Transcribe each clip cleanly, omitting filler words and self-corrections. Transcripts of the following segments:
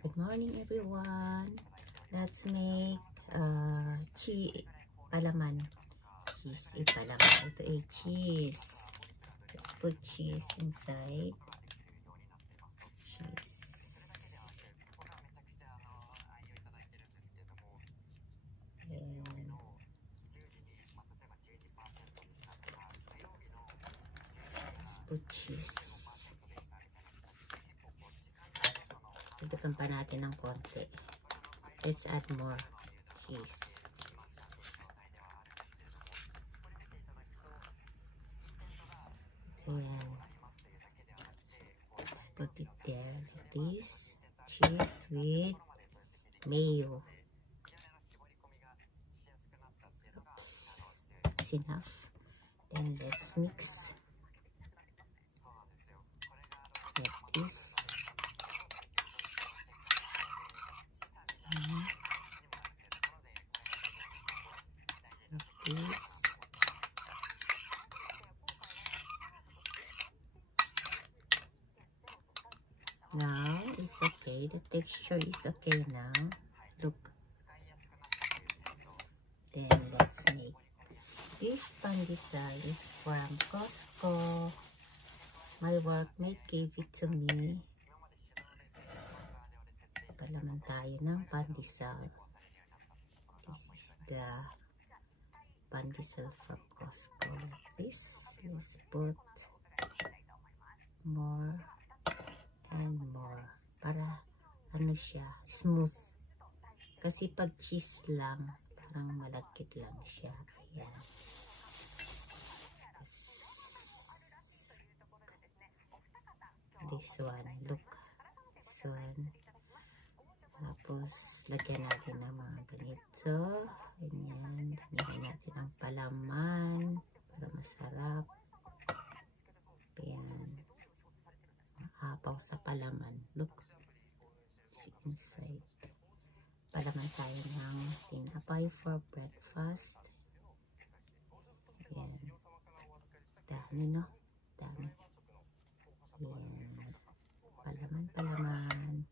Good morning everyone. Let's make cheese palaman. Cheese palaman. Ito ay cheese. Let's put cheese inside. Cheese. And let's put cheese. Dagdagan pa natin ng konti. Let's add more cheese. Ayan. Let's put it there like this. Cheese with mayo. Oops. That's enough. Then let's mix like this. This. Now it's okay. The texture is okay now. Look. Then let's make this pandesal is from Costco. My workmate gave it to me. Palaman tayo ng pandesal. This is the pandesal from Costco. This, let's put more and more para ano siya, smooth. Kasi pag cheese lang, parang malagkit lang siya. Ayan. This one, look. This one. Tapos, lagyan natin ng mga ganito. Ganyan. Damihan natin ang palaman para masarap. Ayan. Maapaw sa palaman. Look. It's inside. Palaman tayo ng tinapay for breakfast. Ayan. Dami, no? Dami. Ayan. Palaman.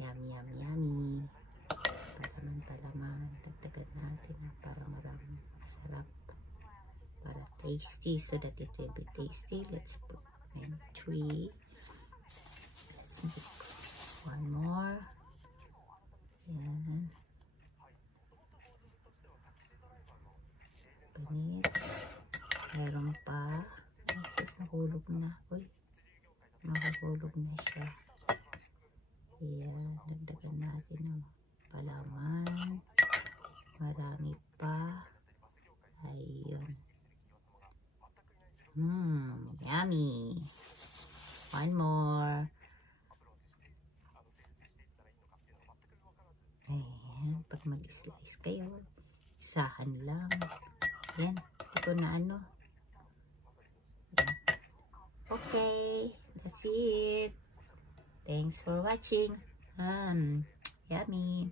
Yummy, yummy, yummy. Palaman. Dagdagan natin para maraming masarap. Para tasty, so that it will be tasty. Let's put 3. Let's make one more. Ayan. Panit. Meron pa. Nahulog na. Uy. Mahulog na siya. Ayan. Dagdagan natin ng palaman. Marami pa. Ayun. Yummy. One more. Ayan. Pag mag-slice kayo, isahan lang. Ayan. Ito na ano. Okay. That's it. Thanks for watching. Yummy.